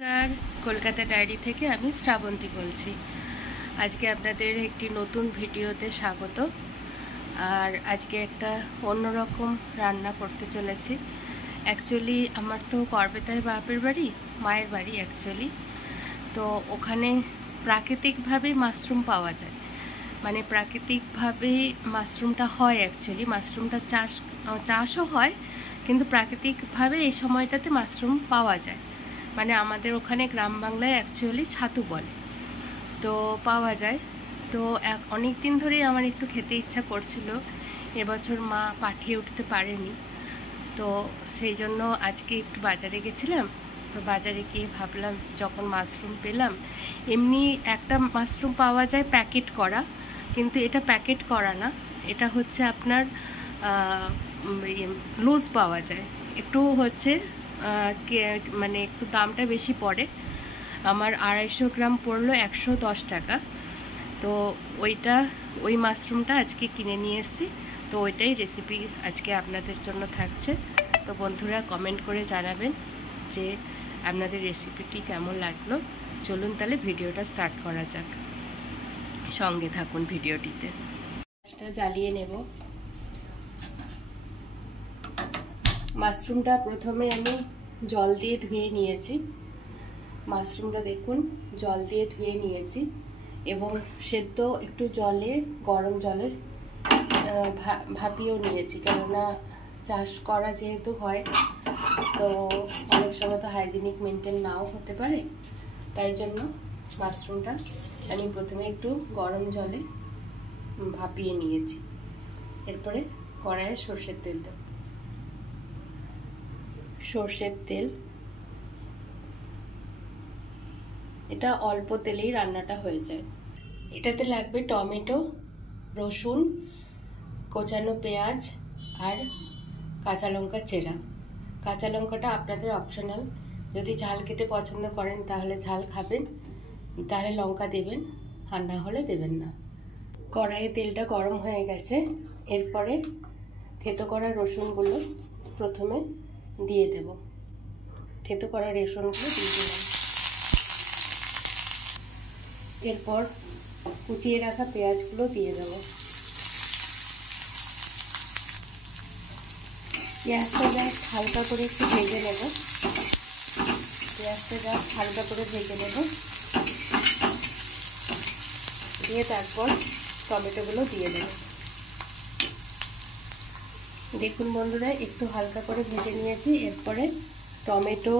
নমস্কার, কলকাতা ডায়েরি থেকে আমি শ্রাবন্তী বলছি। আজকে আপনাদের একটি নতুন ভিডিওতে স্বাগত। আর আজকে একটা অন্যরকম রান্না করতে চলেছি। অ্যাকচুয়ালি আমার তো করবেতায় বাপের বাড়ি, মায়ের বাড়ি অ্যাকচুয়ালি। তো ওখানে প্রাকৃতিকভাবেই মাশরুম পাওয়া যায়, মানে প্রাকৃতিকভাবেই মাশরুমটা হয়। অ্যাকচুয়ালি মাশরুমটা চাষও হয়, কিন্তু প্রাকৃতিকভাবে এই সময়টাতে মাশরুম পাওয়া যায়। মানে আমাদের ওখানে গ্রাম বাংলায় অ্যাকচুয়ালি ছাতু বলে, তো পাওয়া যায়। তো অনেক দিন ধরেই আমার একটু খেতে ইচ্ছা করছিল, এবছর মা পাঠিয়ে উঠতে পারেনি। তো সেই জন্য আজকে একটু বাজারে গেছিলাম। তো বাজারে গিয়ে ভাবলাম, যখন মাশরুম পেলাম, এমনি একটা মাশরুম পাওয়া যায় প্যাকেট করা, কিন্তু এটা প্যাকেট করা না, এটা হচ্ছে আপনার লুজ পাওয়া যায়। একটু হচ্ছে মানে একটু দামটা বেশি পড়ে। আমার 250 গ্রাম পড়লো 110 টাকা। তো ওই মাশরুমটা আজকে কিনে নিয়ে এসেছি। তো ওইটাই রেসিপি আজকে আপনাদের জন্য থাকছে। তো বন্ধুরা কমেন্ট করে জানাবেন যে আপনাদের রেসিপিটি কেমন লাগলো। চলুন তাহলে ভিডিওটা স্টার্ট করা যাক, সঙ্গে থাকুন ভিডিওটিতে। গ্যাসটা জ্বালিয়ে নেব। মাশরুমটা প্রথমে আমি জল দিয়ে ধুয়ে নিয়েছি। মাশরুমটা দেখুন জল দিয়ে ধুয়ে নিয়েছি, এবং সেদ্ধ একটু জলে, গরম জলের ভাপিয়েও নিয়েছি। কেননা চাষ করা যেহেতু হয়, তো অনেক সময় তো হাইজিনিক মেনটেন নাও হতে পারে, তাই জন্য মাশরুমটা আমি প্রথমে একটু গরম জলে ভাপিয়ে নিয়েছি। এরপরে কড়াইয়ে সর্ষের তেল দেব। সর্ষের তেল, এটা অল্প তেলেই রান্নাটা হয়ে যায়। এটাতে লাগবে টমেটো, রসুন, কোচানো পেঁয়াজ আর কাঁচা লঙ্কা চেরা। কাঁচা লঙ্কাটা আপনাদের অপশনাল, যদি ঝাল খেতে পছন্দ করেন তাহলে ঝাল খাবেন, তাহলে লঙ্কা দেবেন, আর না হলে দেবেন না। কড়াইয়ে তেলটা গরম হয়ে গেছে। এরপরে থেতো করা রসুনগুলো প্রথমে দিয়ে দেব। থেতো করা রসুনগুলো দিয়ে দিলাম। এরপর কুচিয়ে রাখা পেঁয়াজগুলো দিয়ে দেব। পেঁয়াজটা জাস্ট হালকা করে একটু ভেজে নেব। পেঁয়াজটা জাস্ট হালকা করে ভেজে নেব, দিয়ে তারপর টমেটোগুলো দিয়ে দেব। দেখুন বন্ধুরা, একটু হালকা করে ভেজে নিয়েছি। এরপরে টমেটো,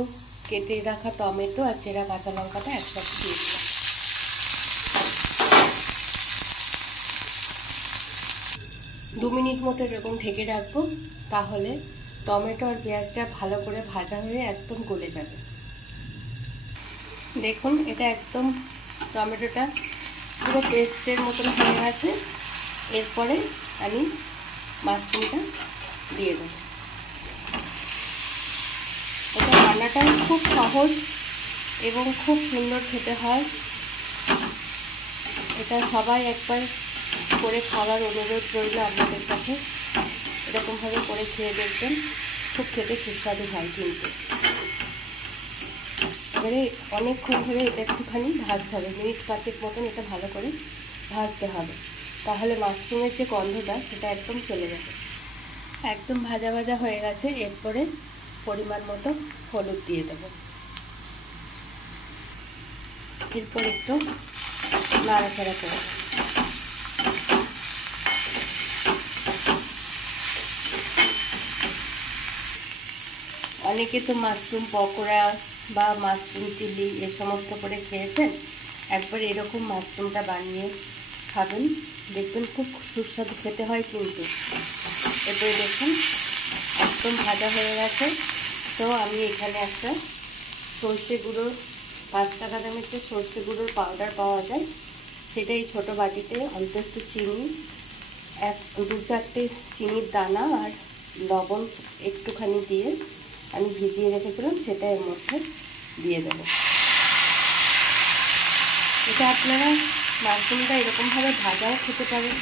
কেটে রাখা টমেটো আর চেরা কাঁচা লঙ্কাটা একসাথে দিয়ে দিলাম। 2 মিনিট মতো এরকম ঢেকে রাখবো, তাহলে টমেটো আর পেঁয়াজটা ভালো করে ভাজা হয়ে একদম গলে যাবে। দেখুন এটা একদম টমেটোটা পুরো পেস্টের মতন হয়ে গেছে। এরপরে আমি মাশরুমটা দিয়ে দেব। এটা রান্নাটা খুব সহজ এবং খুব সুন্দর খেতে হয়। এটা সবাই একবার করে খাওয়ার অনুরোধ রইল আপনাদের কাছে। এরকমভাবে করে খেয়ে দেখবেন, খুব খেতে সুস্বাদু হয়। কিন্তু এবারে অনেকক্ষণ ধরে এটা একটুখানি ভাজতে হবে, মিনিট 5 মতন এটা ভালো করে ভাজতে হবে, তাহলে মাশরুমের যে গন্ধটা সেটা একদম চলে যাবে। একদম ভাজা ভাজা হয়ে গেছে। এরপরে পরিমাণ মতো হলুদ দিয়ে দেব। এরপর একটু নাড়াচাড়া করে দেব। অনেকে তো মাশরুম পকোড়া বা মাশরুম চিলি এ সমস্ত করে খেয়েছেন। একবার এরকম মাশরুমটা বানিয়ে খাবেন, দেখবেন খুব সুস্বাদু খেতে হয় কিন্তু। এরপরে দেখুন একদম ভাজা হয়ে গেছে। তো আমি এখানে একটা সর্ষে গুঁড়ো, 5 টাকা দামের যে সর্ষে গুঁড়োর পাউডার পাওয়া যায়, সেটাই ছোটো বাটিতে অল্প একটু চিনি, 2-4টে চিনির দানা আর লবণ একটুখানি দিয়ে আমি ভিজিয়ে রেখেছিলাম, সেটা এর মধ্যে দিয়ে দেবো। এটা আপনারা মাশরুমটা এরকমভাবে ভাজাও খেতে পারেন,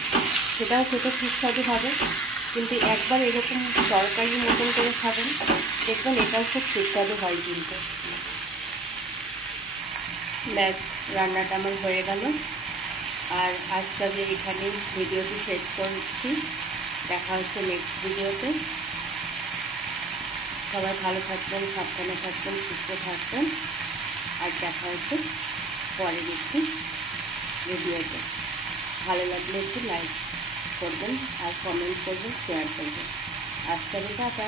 সেটাও খেতে সুস্বাদু হবে। কিন্তু একবার এরকম তরকারি মতন করে খাবেন, দেখবেন এটাও খুব সুস্বাদু হয় কিন্তু। ব্যাস, রান্নাটা আমার হয়ে গেল। আর আজ তবে এখানে ভিডিওটি শেষ করছি। দেখা হচ্ছে নেক্সট ভিডিওতে। সবাই ভালো থাকবেন, সাবধানে থাকবেন, সুস্থ থাকবেন। আর দেখা হচ্ছে পরের একটি ভিডিওতে। ভালো লাগলে একটু লাইক করবেন, আর কমেন্ট করবেন, শেয়ার করবেন। আজকে টাটা।